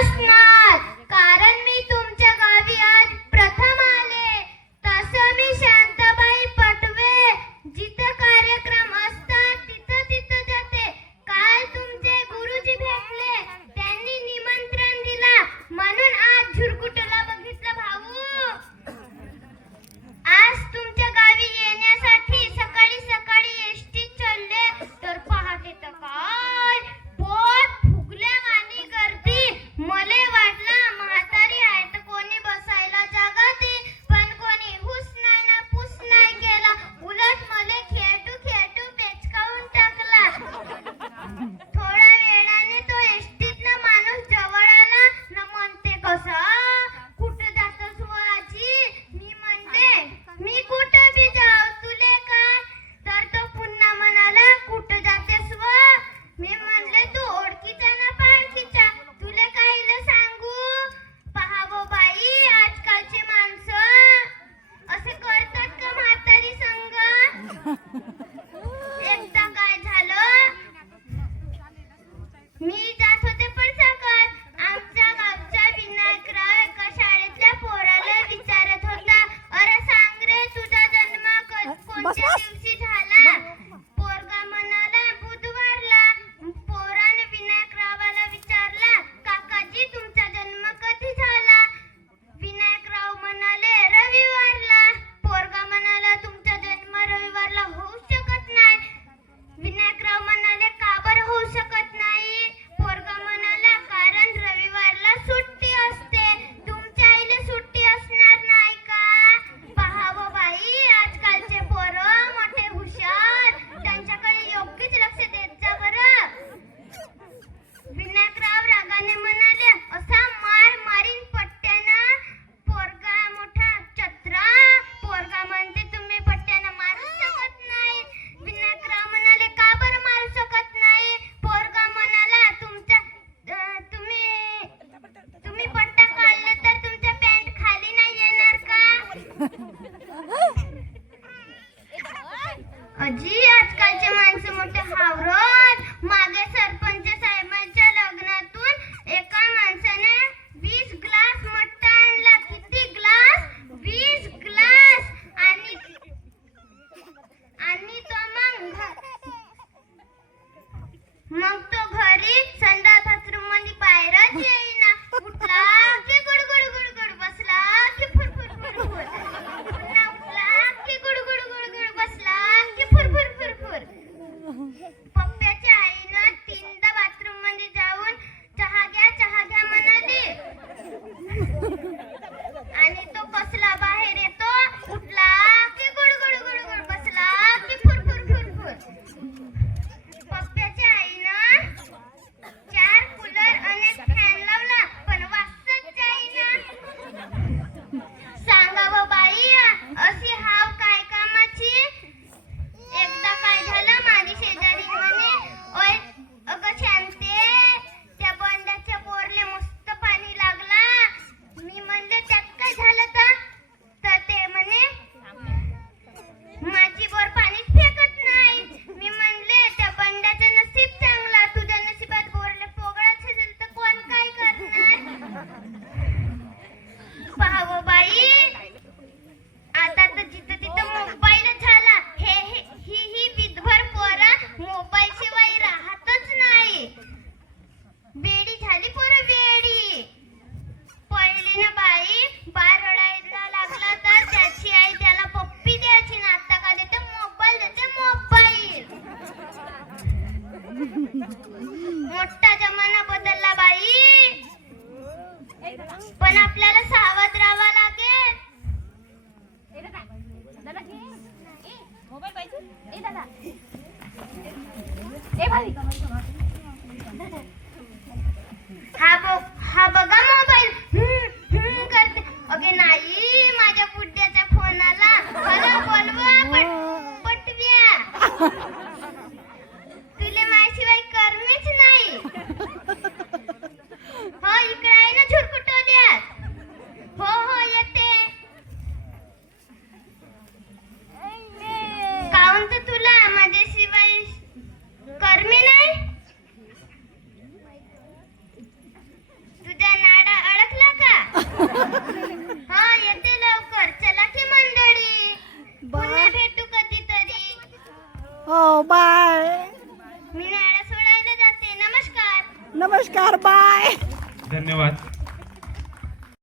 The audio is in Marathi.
us now. अजी आजकालचे माणसं मोठे हावरं Sam. मोठा जमाना बदलला बाई. पण आपल्याला सावध राहावा लागेल. हा हा बघा मोबाईल. करते. अगे नाही माझ्या पुढ्याच्या फोनाला. मला बोलवा पटव्या. हो बाय मी नाळा सोडायला जाते. नमस्कार. नमस्कार बाय धन्यवाद.